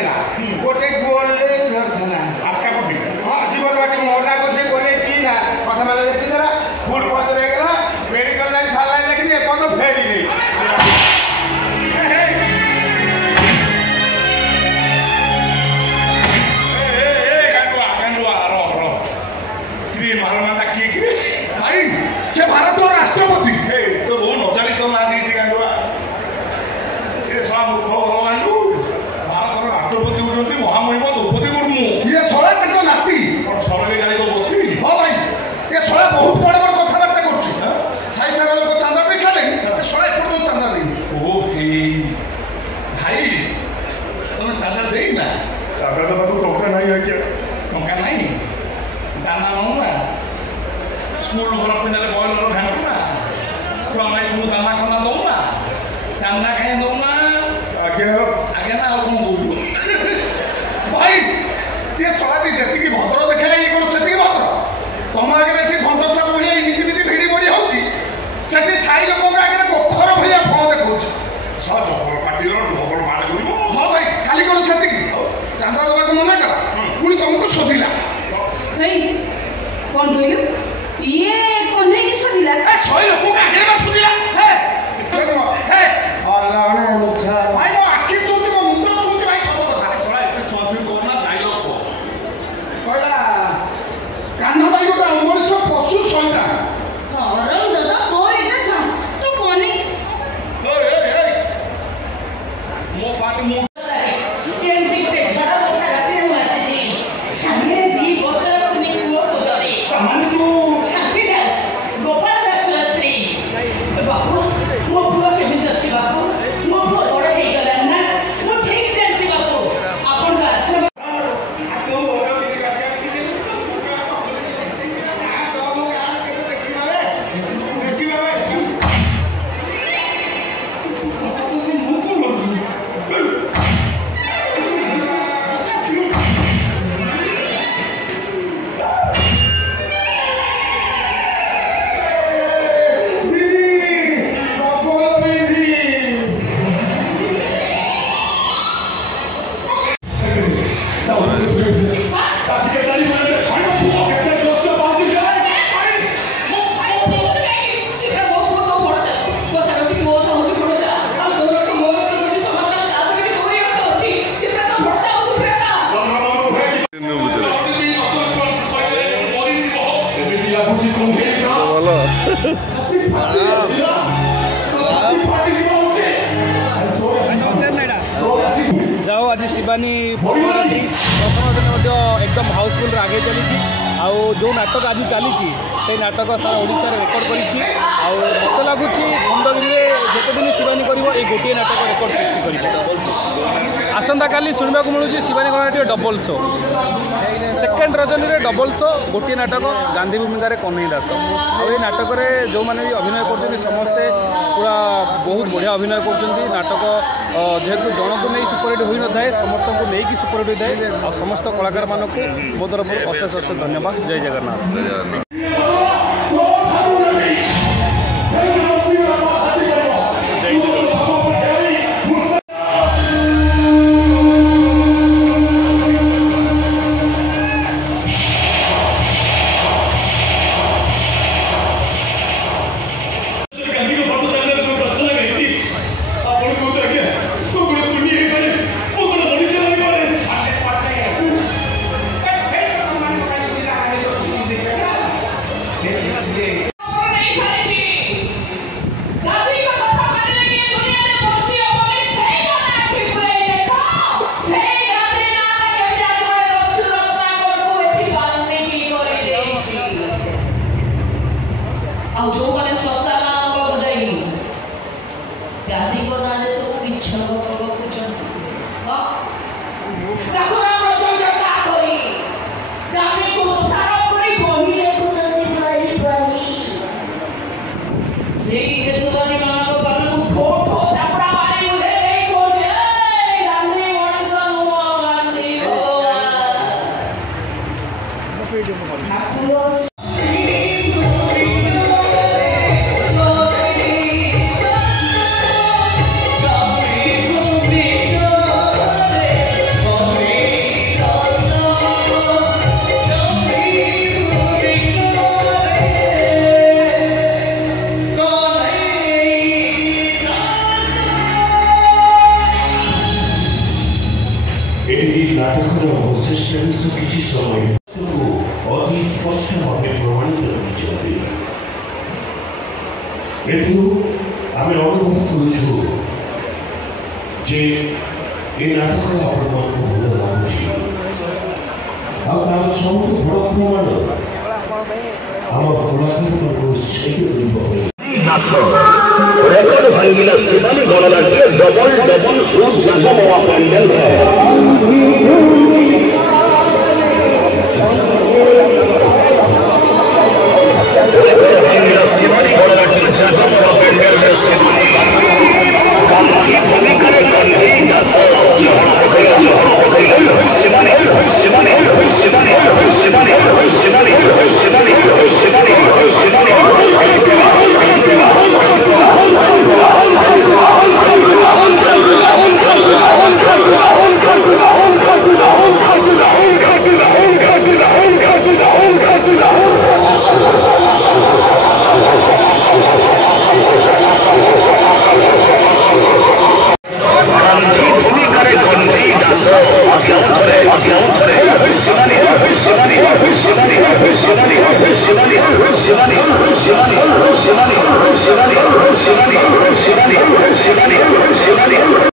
देला गोटे गोले धरथना आस्का पट्टी हां जीवन बाटी मोटा को से गोले पीला कथा माने लेखि देला स्कूल पहुंच रे गेला मेडिकल लाइन साला लेखि दे पन फेरी रे से भारत राष्ट्रपति तो वो नौचाली तो ना दी गांडुआ ये साला मूर्ख गांडू भारत राष्ट्रपति होती महामहिम द्रौपदी मुर्मू ये सोला तक नाती और सरले गाड़ी को बोती हां भाई ये सोला बहुत बड़ बड़ कथाबार्ता करछि साई सारा लोग चंदा दे साले ये सोला एपड़ तो चंदा दे ओ हे भाई तुम चंदा दे ना चंदा तो बाबू टोका नहीं है क्या टोका नहीं दाना नहुना स्कूल घर पिनाले बॉयलर घाटना तो हमें तुम दाना खाना दो ना दाना कहीं दो ना आगे ना और कौन बोलू भाई ये सोला दी देती की भद्र देखेला ये कोन सेती भद्र तुम आगे बैठी घंटा छक भलिया नीति नीति भिड़ी बड़ी होची सेती साई लोक आगे गोखर भलिया फोन देखौछ सा जबर पार्टी रो डबल मार करिवो हां भाई खाली कोन सेती की चांदा दबा को मना कर पुनी तुमको सोदिला नहीं कौन कहलु ये कोने की सुनिला ए सोई लोक का आगे में सोदिला हे हे अल्लाह ने मुछा भाई मो आखि चोती मो मुंड चोती भाई सब कथा सला इतने चौचुई करना डायलॉग को कहला कान्हा भाई गोटा मनुष्य पशु सैना औरम दादा तोर इतना सांस तो कोनी ए मो पार्टी मो जाओ आज शिवानी प्रथम दिन एकदम हाउसफुल आगे चली जो नाटक आज चली से नाटक सारा ओडिशा रेकर्ड कर मत लगुच खंडगिरी जिते दिन शिवानी कर गोटे नाटक रेकर्ड सृष्टि कर आसंता काली शुणा मिलूँ शिवानी गणाटी डबल शो सेकेंड रजनी रे डबल शो गोटे नाटक गांधी भूमिकार कन्हई दास और नाटक जो मैंने भी अभिनय कर समस्ते पूरा बहुत बढ़िया अभिनय कर नाटक जेहेतु जनक नहीं सुपरहिट हो न थाए समस्त को लेकिन सुपरहिट होता है और समस्त कलाकार मानक मो तरफ अशेष अशेष धन्यवाद। जय जगन्नाथ। ଏହି ନାଟକର ଅବଶିଷ୍ଟାଂଶ କିଛି ସମୟ ଅତି ସ୍ପଷ୍ଟ ଭାବେ ପ୍ରମାଣିତ କରିଛନ୍ତି। ଏଥିରୁ ଆମେ ଅନୁଭବ କରୁଛୁ ଯେ ଏ ନାଟକ ଆପଣମାନଙ୍କୁ ଭଲ ଲାଗୁଛି। ଆଉ ତାର ସବୁଠୁ ବଡ଼ ପ୍ରମାଣ ଆମ କଳାକାରମାନଙ୍କୁ ଉତ୍ସାହିତ କରିବା ପାଇଁ ରେକର୍ଡ ଭାଙ୍ଗିଲା ଶିବାନୀ ଗଣନାଟ୍ୟ ଡବଲ ଶୋ ଜାଗମମା ପ୍ୟାଣ୍ଡେଲ